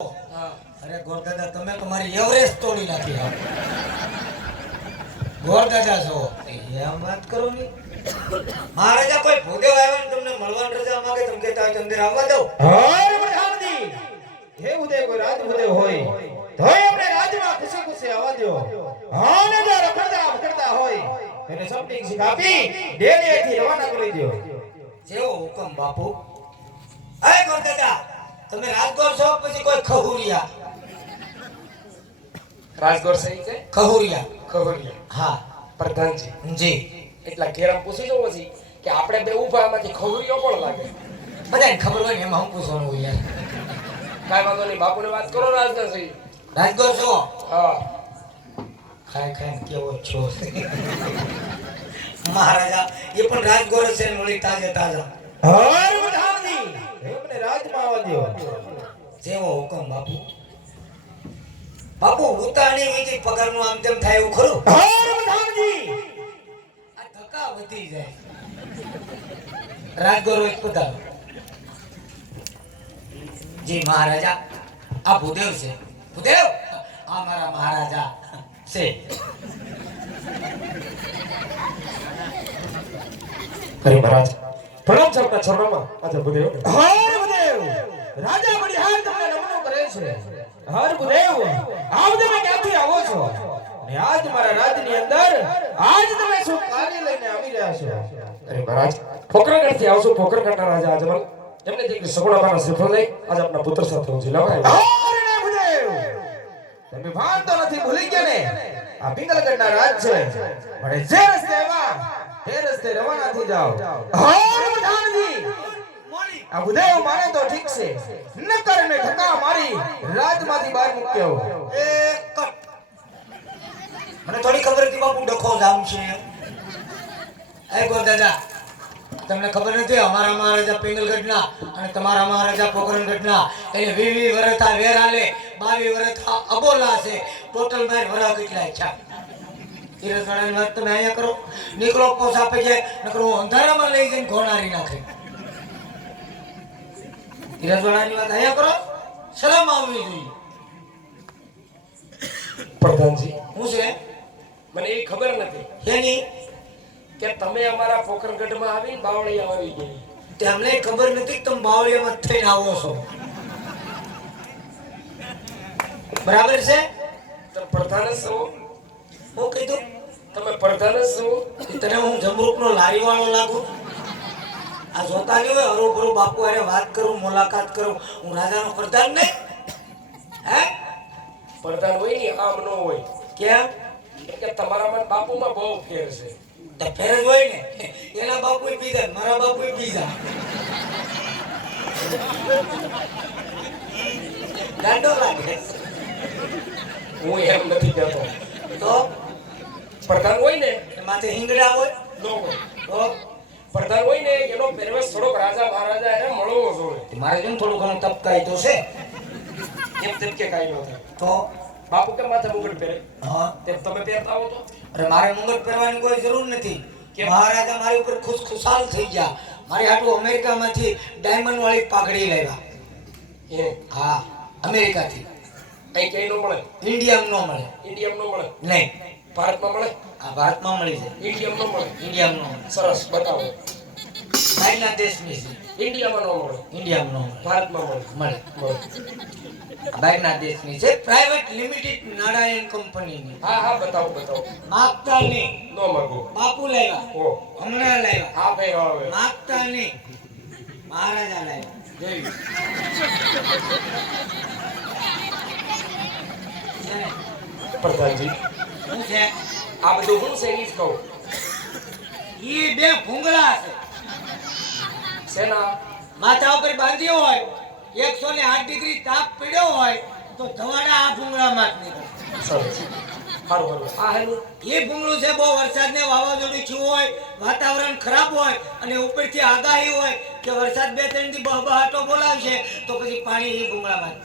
હા. અરે ગોરદાદા તમે તમારી એવરેસ્ટ તોડી નાખી ગોરદાદા છો. એમ વાત કરો ની. મહારાજા કોઈ ભૂદેવ આવ્યા ને તમને મળવાની રજા માંગે તમે કહેતા હોય અંદર આવવા દો હર પ્રધાનજી હે ઉદય કોઈ રાજ ઉદય હોય. તો આપણે રાજમાં ખુશી ખુશી આવવા દો અને જો રખડતા રખડતા હોય તેને સપની શીખ ડેડે થી રવાના કરી દો જેવો હુકમ બાપુ. અરે ગોરદાદા તમે રાજગોર છો પછી કોઈ ખહુરિયા રાજગોર સહી છે ખહુરિયા ખહુરિયા હા. પ્રધાનજી. જી. એટલા ઘેરામ પૂછી જવું પછી કે આપણે બે ઊભા એમાંથી ખહુરિયો પણ લાગે? બધાને ખબર હોય ને એમાં હું પૂછવાનું હોય યાર. કાંઈ વાંધો નહીં બાપુને વાત કરો રાજગોર સહી રાજગોર છો? હા. ખાય ખાય કેવો છો? મહારાજા એ પણ રાજગોર છે ને તાજે તાજા. હે દો જેવો હુકમ બાપુ. બાપુ ઉતાણી વીજી પગારનું આમ તેમ થાય એવું ખરું? હર આ ધક્કા વધી જાય. રાજગોર એક પધારો. જી મહારાજા આ ભૂદેવ છે. ભૂદેવ? આ મારા મહારાજા છે. અરે મહારાજ પ્રણામ છે આપણા ચરણોમાં આજે ભૂદેવ. હર બુદેવ રાજા બળિહાર તમને નમનો કરે છે. હર આપ તમે ક્યાંથી આવો છો? અને આજ મારા રાજની અંદર, આજ તમે શું કાર્ય લઈને આવી રહ્યા છો. અરે મહારાજ પોકરણગઢથી આવશું પોકરણગઢના રાજા અજમલ એમને દીકરી સગુણાબાના શ્રીફળ લઈ, આજ આપના પુત્ર સાથે હું જિલ્લામાં આવ્યો ને તમે ભાન તો નથી, ભૂલી ગયા ને? આ પિંગલગઢના રાજ છે. પણ જે રસ્તે આવ્યા, તે રસ્તે રવાના થઈ જાઓ. હર પ્રધાનજી આ બુદેવ માને તો ઠીક છે. નકર ને ઠકા મારી રાજમાંથી બહાર મૂક્યો. કટ. મને થોડી ખબર હતી બાપુ ડખો જામ છે. એ ગોરદાદા, તમને ખબર નથી, અમારા મહારાજા પિંગલગઢના અને તમારા મહારાજા પોકરણગઢના એ વીવી વરથા વેરાલે, બાવી વરથા અબોલા છે. ટોટલ માર વરા કેટલા છે. તિરસવાડાની વાત તમે અહીંયા કરો. નીકળો પોસ આપે છે, નકર અંધારામાં લઈ જઈને ઘોણારી નાખે. તિરસવાડાની વાત અહીંયા કરો. શરમ આવવી જોઈએ પ્રધાનજી. હું છે? મને એ ખબર નથી. એની કે તમે અમારા પોકરણગઢમાં આવીને બાવળિયા આવી ગઈ તમને ખબર નથી કે તમે બાવળિયામાં થઈને આવો છો. બરાબર છે? તમે પ્રધાન છો. હું કીધું? તમે પ્રધાન છો. તને હું જમરૂકનો લારી વાળો લાગુ? આ જોતા નહીં હોય હરું બાપુ અરે વાત કરું મુલાકાત કરું. હું રાજાનો પ્રધાન નહીં. હે? પ્રધાન હોય ને આમ ન હોય. કેમ? કે તમારામાં ને બાપુમાં બહુ ફેર છે. તો ફેર જ હોય ને. એના બાપુ બીજા મારા બાપુ બીજા ગાંડો લાગે. હું એમ નથી કહેતો. તો? પ્રધાન હોય ને માથે હિંગડા હોય. ન હોય. તો? પ્રધાન હોય ને એનો પહેરવેશ થોડોક રાજા મહારાજા એને મળવો જોઈએ મારે જેમ થોડું ઘણું તપકાય તો છે? એમ તેમ કે કાંઈ ન થાય તો? બાપુ કેમ માથે મુગટ પહેરે? હા. તેમ તમે પહેરતા હો તો? અરે મારે મુગટ પહેરવાની કોઈ જરૂર નથી. કે મહારાજા મારી ઉપર ખુશ ખુશાલ થઈ ગયા. મારી આટલું અમેરિકામાંથી ડાયમંડ વાળી પાઘડી લાવ્યા. એ હા અમેરિકાથી. કઈ કઈ નો મળે? ઇન્ડિયામાં નો મળે. ઇન્ડિયમ નો મળે? નહીં. ભારતમાં મળે? આ ભારતમાં મળી જાય ઇન્ડિયામાં મળે? ઇન્ડિયામાં ન મળે. સરસ બતાવો. બહારના દેશની છે. ઇન્ડિયામાં ન મળે? ઇન્ડિયામાં ન મળે. ભારતમાં મળે? મળે. દેશની છે. પ્રાઇવેટ લિમિટેડ નારાયણ કંપનીની. હા હા બતાવો બતાવો. માગતા નહીં નો માગો. બાપુ લાવ્યા. ઓ. હમણાં લાવ્યા. હા ભાઈ હવે માગતા નહીં મહારાજા લાવ્યા. જય. પ્રધાનજી. શું છે? આ બધું હું છે ઈ જ કહું. ઈ બે ભૂંગળા છે. સેના માથા ઉપર બાંધ્યો હોય એકસો ને આઠ ડિગ્રી તાપ પીડ્યો હોય તો ધવાડા આ ભૂંગળામાં જ નીકળે. એ ભૂંગળું છે બહુ વરસાદ ને વાવાઝોડું થયું હોય વાતાવરણ ખરાબ હોય અને ઉપરથી આગાહી હોય કે વરસાદ બે ત્રણ દી બહાટો બોલાવશે તો પછી પાણી એ ભૂંગળામાં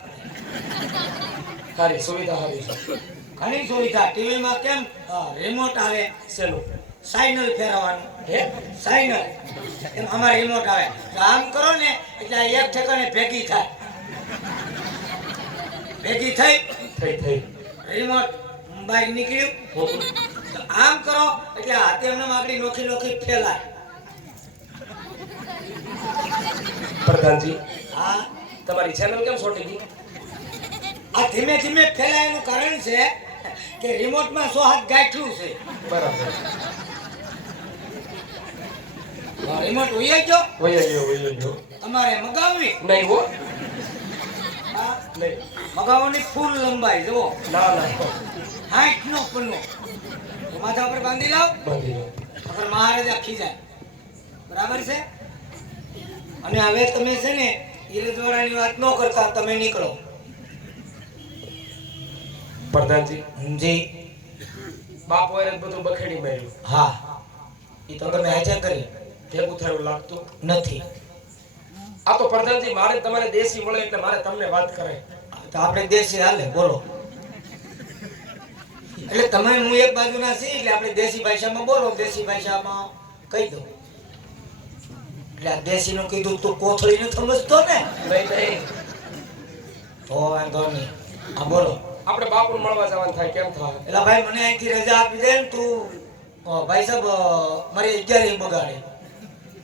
સારી સુવિધા સારી છે. ઘણી સુવિધા. ટીવીમાં કેમ? રિમોટ આવે સેલું સાઇનલ ફેરવવાનું. હે? સાઇનલ એમ અમારે રિમોટ આવે. તો આમ કરો ને એટલે એક ઠેકાણે ભેગી થાય. ભેગી થઈ? થઈ થઈ. રિમોટ બહાર નીકળ્યું. તો આમ કરો એટલે હાથે એમને આપણી નોખી નોખી ફેલાય. પ્રધાનજી હા. તમારી ચેનલ કેમ છોટી ગઈ? આ ધીમે ધીમે ફેલાય એનું કારણ છે કે રિમોટમાં સો હાથ ગાંઠ્યું છે. બરાબર. રિમોટ ઉઈ ગયો? વયો ગયો વયો ગયો. તમારે મગાવવી? નહીં હો. નહીં. મગાવવાની ફૂલ લંબાઈ જુઓ. ના ના. હાઈટ નો તો માથા બાંધી લાવ. બાંધી મહારાજા ખીજાય બરાબર છે? અને હવે તમે છે ને ઈરજવાળાની વાત ન કરતા તમે નીકળો. પ્રધાનજી. જી. બાપુ એને બધું બખેડી મેળ્યું હા. એ તો તમે આજે કરી. ભેગું થયું લાગતું. નથી. આ તો પ્રધાનજી મારે તમારે દેશી મળે એટલે મારે તમને વાત કરે તો આપણે દેશી હાલે બોલો. એટલે તમે હું એક બાજુ ના છીએ એટલે આપણે દેશી ભાષામાં બોલો દેશી ભાષામાં કહી દો એટલે આ દેશીનું કીધું તું સમજતો ને? નહીં નહીં. તો વાંધો નહીં. હા બોલો. આપણે બાપુ મળવા જવાનું થાય કેમ થાય? એટલે ભાઈ મને અહીંથી રજા આપી દે ને તું ભાઈ સાહેબ મારી અગિયાર બગાડે.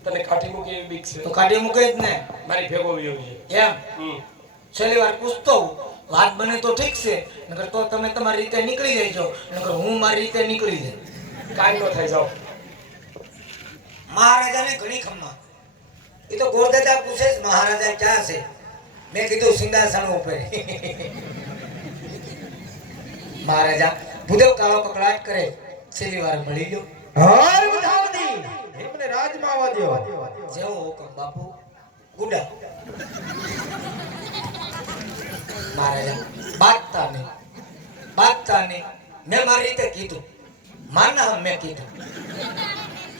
તને કાઠી મૂકી એવી બીક છે? તો કાઠી મૂકે જ ને. મારી ભેગો વિયો છે. એમ? છેલ્લી વાર પૂછતો વાત બને તો ઠીક છે નકર તો તમે તમારી રીતે નીકળી જઈજો નકર હું મારી રીતે નીકળી જાય કાંઈ ન થઈ જાઓ. મહારાજાને ઘણી ખમ્મા. એ તો ગોરદાદા પૂછે મહારાજા ક્યાં છે? મેં કીધું સિંહાસન ઉપર. મહારાજા ભૂદેવ કાળો કકડાટ કરે છેલ્લી વાર મળી ગયો. હર બધાવની એમને રાજમાં આવવા દો જેવો હુકમ બાપુ. ગુડા. મહારાજા બાતતા નહીં બાતતા નહીં મેં મારી રીતે કીધું. માના મેં કીધું.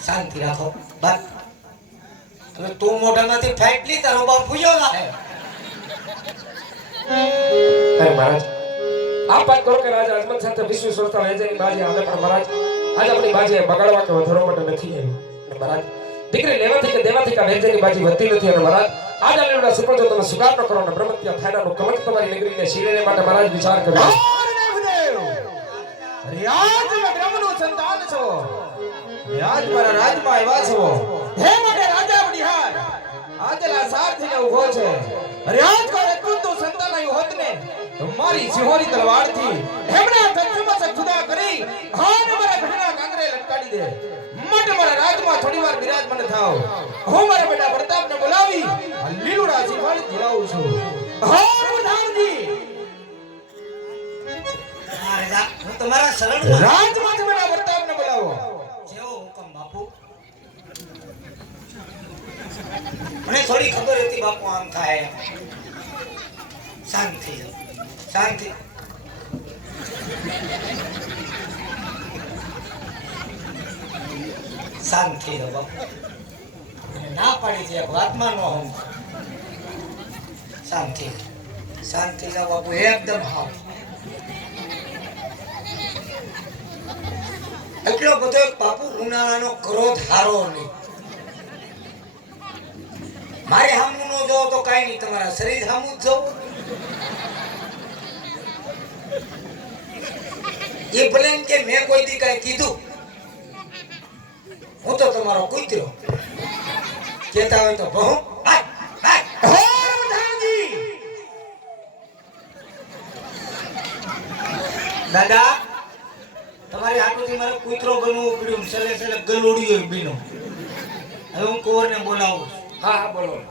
શાંતિ રાખો બાત હવે તું મોઢામાંથી ફાઈટ લી તારો બાપ ભૂયો લાહે અરે મહારાજ વાત કરો કે રાજા અજમલ સાથે વિશ્વ સ્વસ્થા વેચાઈની બાજી આવે પણ મહારાજ, આજ આપણી બાજી બગાડવા કે વધારવા માટે નથી આવી. મહારાજ, દીકરી લેવાથી કે દેવાથી કે વેચાઈની બાજી વધતી નથી. અને મહારાજ, આજ આલેવડા જો તમે સ્વીકાર ન કરો અને બ્રહ્મત્યા થાયનાનું કમંડ તમારી નગરીને શિરેને માટે મહારાજ વિચાર કર્યો. રિયાજ બ્રહ્મનું સંતાન છો. રિયાજ મારા રાજમાં આવ્યા છો. હે માટે રાજા બિહાર. આજલા સારથીને ઊભો છે. રિયાજ તું તો સંતાન આવ્યું હોત ને મારી સિંહોરી તલવારથી ધરતીમાં સે જુદા કરી હાન મારા ઘરના કાંગરે લટકાડી દે. મટ મારા રાજમાં થોડી વાર બિરાજમાન થાવ. હું મારા બેટા પ્રતાપને બોલાવી લીલુડા સિંહાળી જીવાવું છું. હાન બધાવજી તમારા શરણ રાજમાં તમારા પ્રતાપને બોલાવો. જેવો હુકમ બાપુ. મને થોડી ખબર હતી બાપુ આમ થાય. શાંત. થઈ જાઓ શાંતિ. શાંતિ એને ના પાડી છે વાતમાં ન હું શાંતિ. શાંતિ રહો બાપુ, એકદમ હાવ એટલો બધો બાપુ ઉનાળાનો ક્રોધ હારો નહીં. મારે હામું ન જોવો તો કાંઈ નહીં, તમારા શરીર હામું જ જોવો. એ ભલે કે મેં કોઈ દી કાંઈ કીધું. હું તો તમારો કૂતરો. કેતા હોય તો બહુ. દાદા તમારી આટલું મારે કૂતરો બનવું પડ્યું છેલ્લે છેલ્લે ગલુડિયો બીનો હવે હું કુંવરને બોલાવું છું. હા હા બોલો.